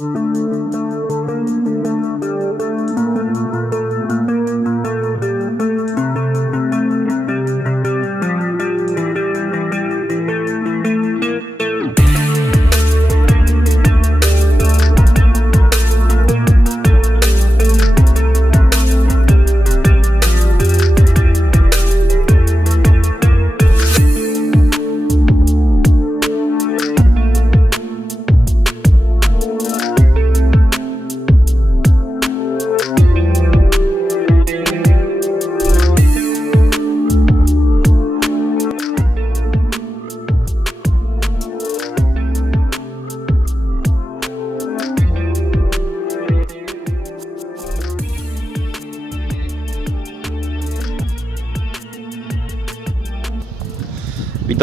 Música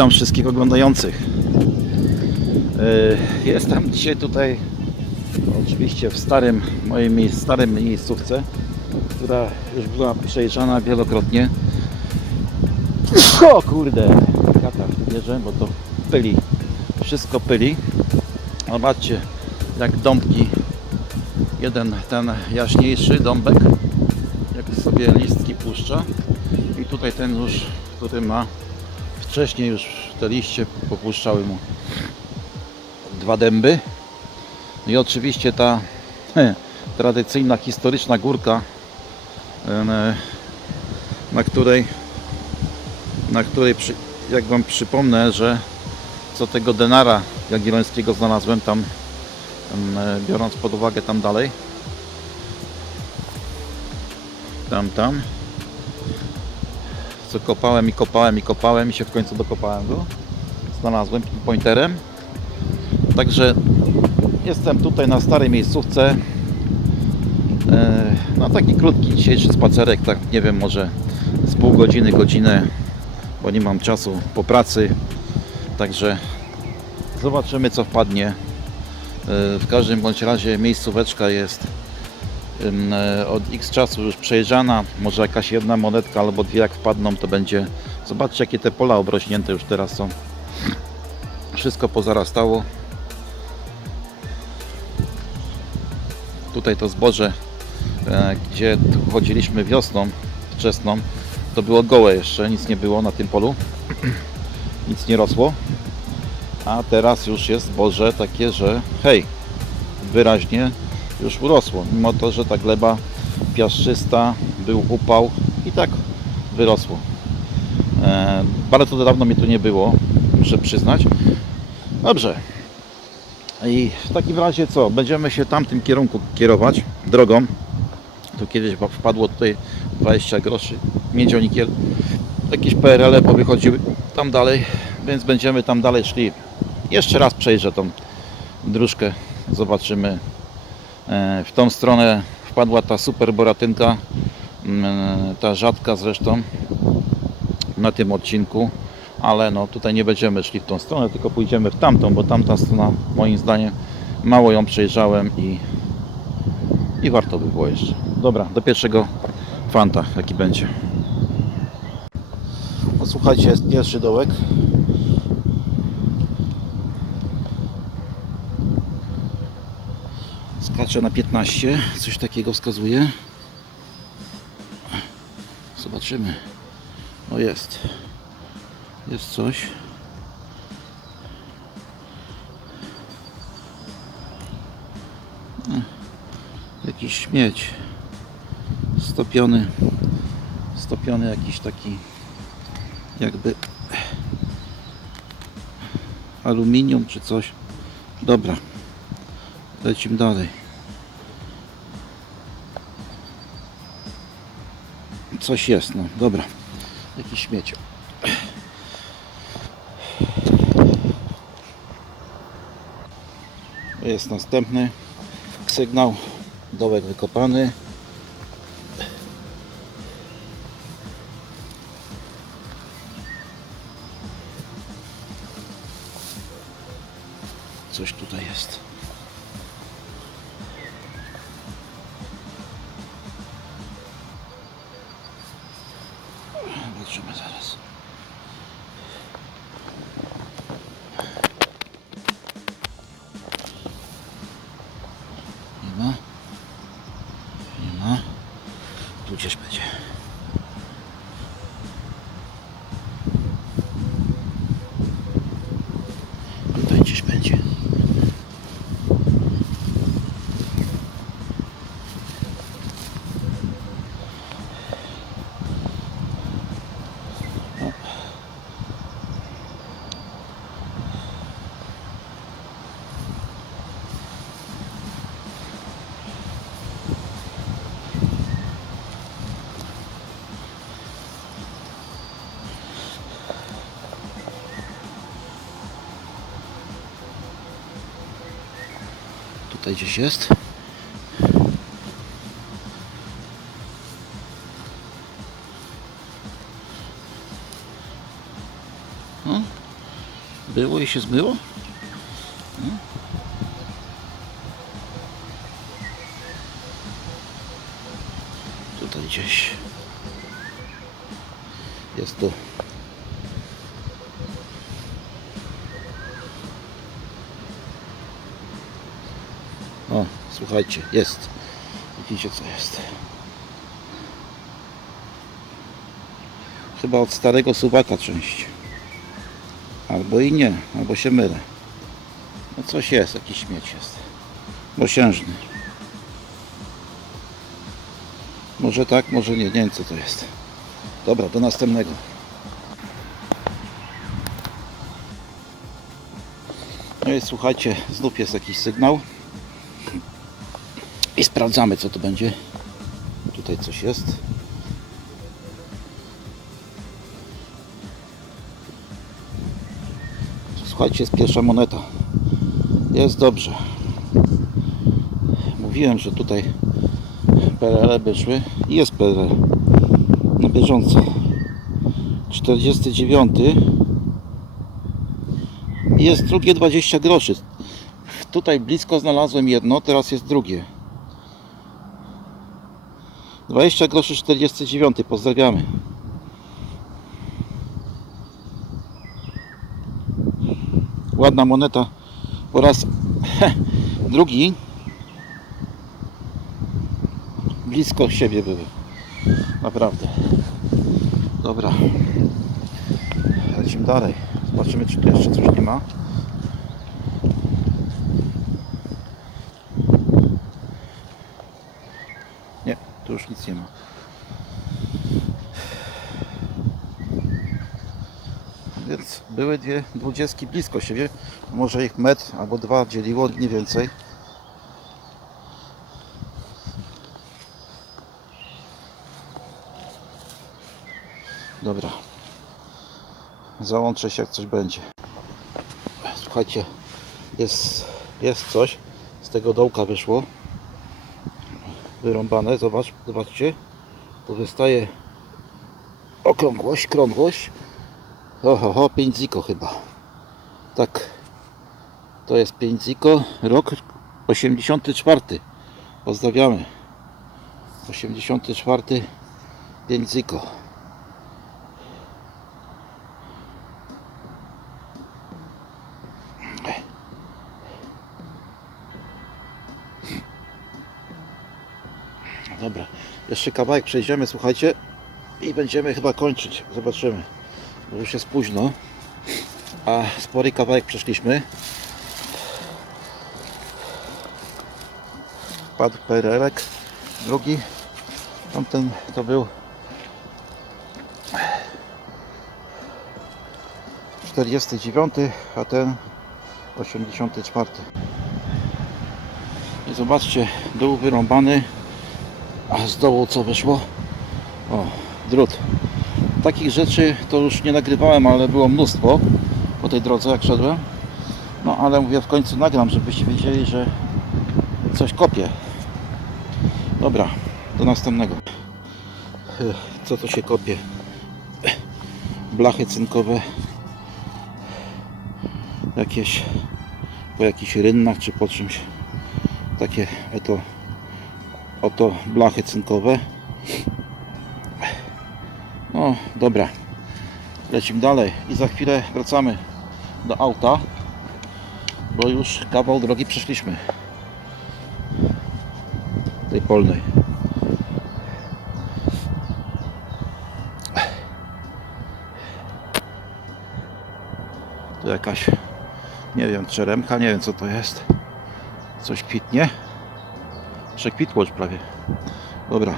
Witam wszystkich oglądających. Yy, Jestem dzisiaj tutaj oczywiście w starym miejsc, starym miejscówce, która już była przejrzana wielokrotnie. O kurde, katar tu bierze, bo to pyli. Wszystko pyli. Zobaczcie, jak dąbki. Jeden ten jaśniejszy dąbek, jak sobie listki puszcza. I tutaj ten już, który ma wcześniej już te liście popuszczały mu dwa dęby. I oczywiście ta tradycyjna, historyczna górka, e, na której, na której przy, jak Wam przypomnę, że co tego denara jagiellońskiego znalazłem tam, e, biorąc pod uwagę tam dalej, tam, tam, co kopałem i kopałem i kopałem i się w końcu dokopałem go. Znalazłem pinpointerem. Także jestem tutaj na starej miejscówce. E, Na taki krótki dzisiejszy spacerek, tak nie wiem, może z pół godziny, godzinę, bo nie mam czasu po pracy. Także zobaczymy co wpadnie. E, W każdym bądź razie miejscóweczka jest od x czasu już przejrzana, może jakaś jedna monetka albo dwie jak wpadną to będzie, zobaczcie jakie te pola obrośnięte już teraz są. Wszystko pozarastało. Tutaj to zboże e, gdzie chodziliśmy wiosną wczesną to było gołe jeszcze, nic nie było na tym polu. Nic nie rosło. A teraz już jest zboże takie, że hej wyraźnie już urosło, mimo to, że ta gleba piaszczysta, był upał i tak wyrosło. E, bardzo dawno mnie tu nie było, muszę przyznać. Dobrze. I w takim razie co? Będziemy się tamtym kierunku kierować drogą. Tu kiedyś wpadło tutaj 20 groszy miedzioниkiel. Jakieś PRL powychodziły tam dalej, więc będziemy tam dalej szli. Jeszcze raz przejrzę tą dróżkę. Zobaczymy W tą stronę wpadła ta super boratynka, mm, ta rzadka zresztą na tym odcinku, ale no tutaj nie będziemy szli w tą stronę, tylko pójdziemy w tamtą, bo tamta strona moim zdaniem mało ją przejrzałem i, i warto by było jeszcze. Dobra, do pierwszego fanta jaki będzie. No, słuchajcie, jest pierwszy dołek. Skacze na 15, coś takiego wskazuje. Zobaczymy. No jest. Jest coś. No, jakiś śmieć. Stopiony. Stopiony jakiś taki jakby aluminium czy coś. Dobra. Lecimy dalej. Coś jest, no dobra. Jakiś śmieć. Jest następny sygnał. Dołek wykopany. Tutaj gdzieś jest. No, było i się zmyło. No. Tutaj gdzieś jest to O, słuchajcie, jest. Widzicie co jest. Chyba od starego suwaka część. Albo i nie, albo się mylę. No coś jest, jakiś śmieć jest. Mosiężny. Może tak, może nie, nie wiem co to jest. Dobra, do następnego. No i słuchajcie, znów jest jakiś sygnał. I sprawdzamy co to będzie. Tutaj coś jest. Słuchajcie, jest pierwsza moneta. Jest dobrze. Mówiłem, że tutaj PRL wyszły i jest PRL na bieżąco. 49 i jest drugie 20 groszy. Tutaj blisko znalazłem jedno, teraz jest drugie. 20 groszy 49. Pozdrawiamy. Ładna moneta. Po raz drugi blisko siebie były. Naprawdę. Dobra. Lecimy dalej. Zobaczymy, czy tu jeszcze coś nie ma. Nie, tu już nie ma. Więc były dwie dwudziestki blisko siebie. Może ich metr albo dwa dzieliło, nie więcej. Dobra. Załączę się jak coś będzie. Słuchajcie, jest, jest coś. Z tego dołka wyszło wyrąbane. Zobacz, zobaczcie. Tu wystaje okrągłość, krągłość. Oho, ho, 5 ziko chyba. Tak. To jest 5 ziko. Rok 84. Pozdrawiamy. 84. 5 ziko. Dobra, jeszcze kawałek przejdziemy, słuchajcie, i będziemy chyba kończyć. Zobaczymy, bo już jest późno, a spory kawałek przeszliśmy. Padł perelek, drugi, tamten to był 49, a ten 84. I zobaczcie, był wyrąbany a z dołu co wyszło? O, drut. Takich rzeczy to już nie nagrywałem, ale było mnóstwo po tej drodze jak szedłem. No ale mówię w końcu nagram, żebyście wiedzieli, że coś kopię. Dobra, do następnego. Co to się kopie? Blachy cynkowe. Jakieś po jakichś rynnach czy po czymś. Takie oto oto blachy cynkowe. No dobra, lecimy dalej i za chwilę wracamy do auta, bo już kawał drogi przeszliśmy. tej polnej. Tu jakaś, nie wiem, czeremka, nie wiem co to jest. Coś kwitnie. Przekwitło już prawie. Dobra.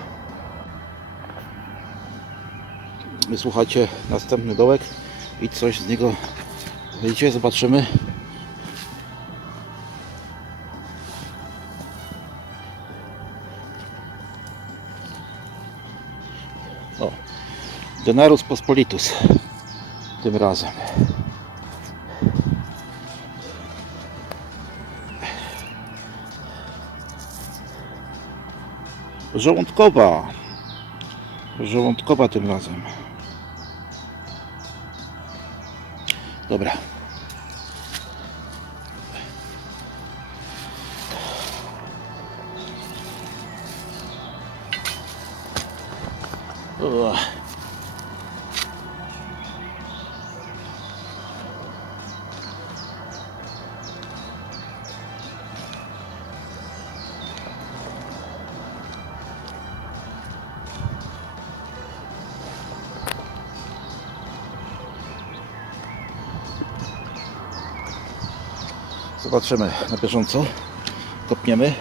Wysłuchajcie następny dołek i coś z niego wyjdzie, zobaczymy. O, Denarus Pospolitus tym razem. Żołądkowa. Żołądkowa tym razem. Dobra. Ugh. Zobaczymy na bieżąco. Kopniemy.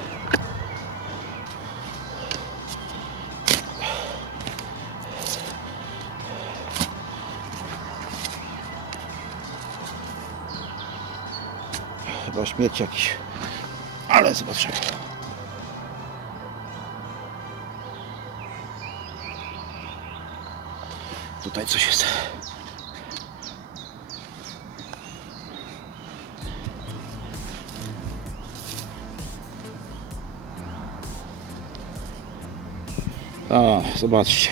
Chyba śmierć jakiś. Ale zobaczymy. Tutaj coś jest. A, zobaczcie.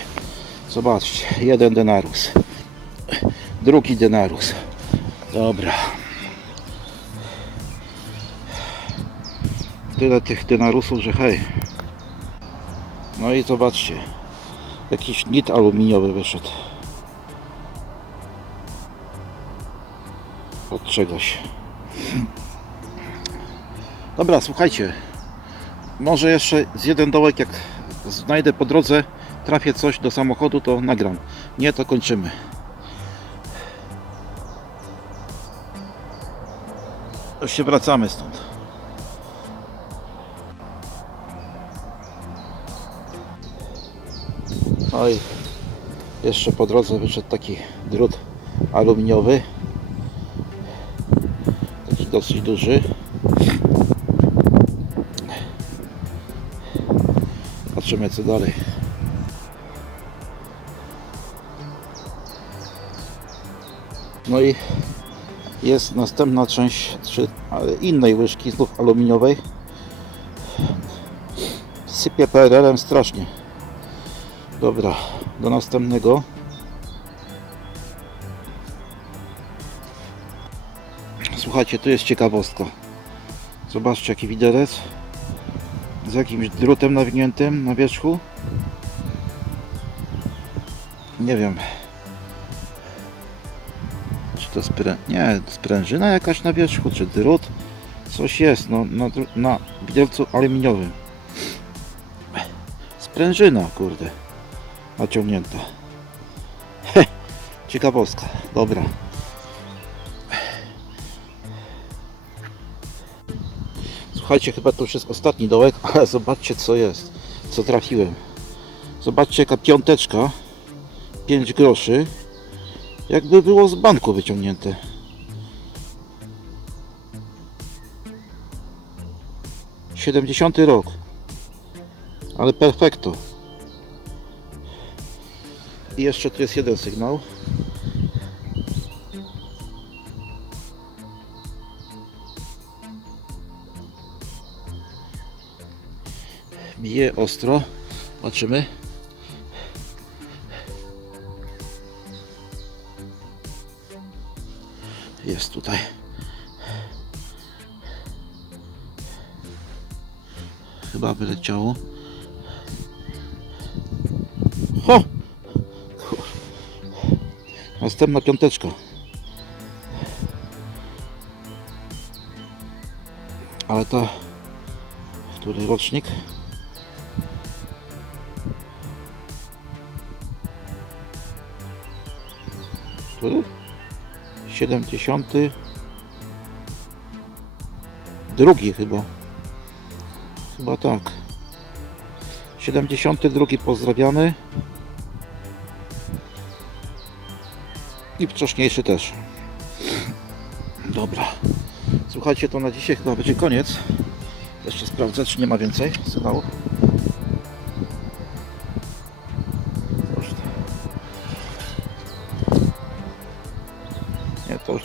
Zobaczcie. Jeden denarus. Drugi denarus. Dobra. Tyle tych denarusów, że hej. No i zobaczcie. Jakiś nit aluminiowy wyszedł. Od czegoś. Dobra, słuchajcie. Może jeszcze z jeden dołek, jak znajdę po drodze, trafię coś do samochodu, to nagram. Nie, to kończymy. Już się wracamy stąd. I jeszcze po drodze wyszedł taki drut aluminiowy. Taki dosyć duży. Patrzymy co dalej. No i jest następna część czy innej łyżki znów aluminiowej. Sypie PRL-em strasznie. Dobra, do następnego. Słuchajcie, tu jest ciekawostka. Zobaczcie jaki widelec z jakimś drutem nawiniętym na wierzchu. Nie wiem. Czy to sprę... Nie, sprężyna jakaś na wierzchu, czy drut? Coś jest, no, na, na widelcu aluminiowym. Sprężyna, kurde. Naciągnięta. Ciekawostka. Dobra. Słuchajcie, chyba to już jest ostatni dołek, ale zobaczcie co jest, co trafiłem. Zobaczcie jaka piąteczka, 5 groszy, jakby było z banku wyciągnięte. Siedemdziesiąty rok, ale perfekto. I jeszcze tu jest jeden sygnał. Bije ostro. Patrzymy. Jest tutaj. Chyba wyleciało. Ho! Następna piąteczka. Ale ta, który rocznik? 70 drugi chyba. Chyba tak. 72 pozdrawiamy. I wcześniejszy też. Dobra. Słuchajcie to na dzisiaj chyba będzie koniec. Jeszcze sprawdzę czy nie ma więcej sygnałów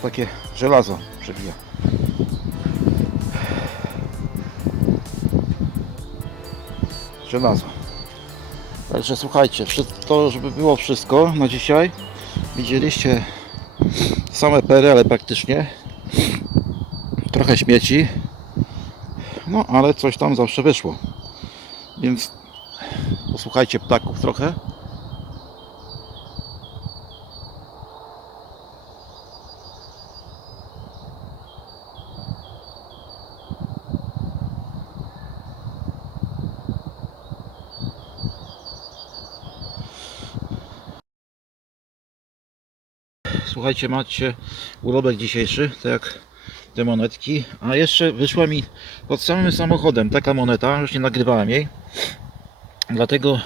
takie żelazo przebija żelazo. Także słuchajcie, to żeby było wszystko na dzisiaj. Widzieliście same pery, ale praktycznie trochę śmieci. No ale coś tam zawsze wyszło. Więc posłuchajcie ptaków trochę. Słuchajcie, macie urobek dzisiejszy, tak jak te monetki. A jeszcze wyszła mi pod samym samochodem taka moneta, już nie nagrywałem jej. Dlatego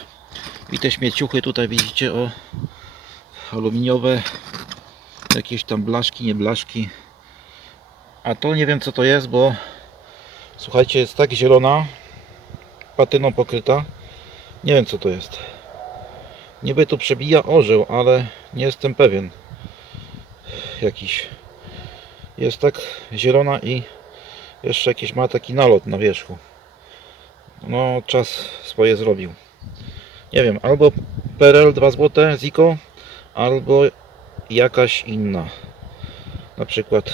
i te śmieciuchy tutaj widzicie o aluminiowe, jakieś tam blaszki, nie blaszki. A to nie wiem co to jest, bo słuchajcie, jest tak zielona, patyną pokryta. Nie wiem co to jest. Niby tu przebija orzeł, ale nie jestem pewien jakiś jest tak zielona i jeszcze jakiś ma taki nalot na wierzchu. No czas swoje zrobił. Nie wiem, albo PRL 2 zł Zico albo jakaś inna. Na przykład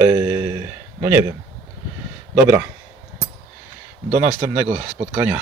yy, no nie wiem. Dobra. Do następnego spotkania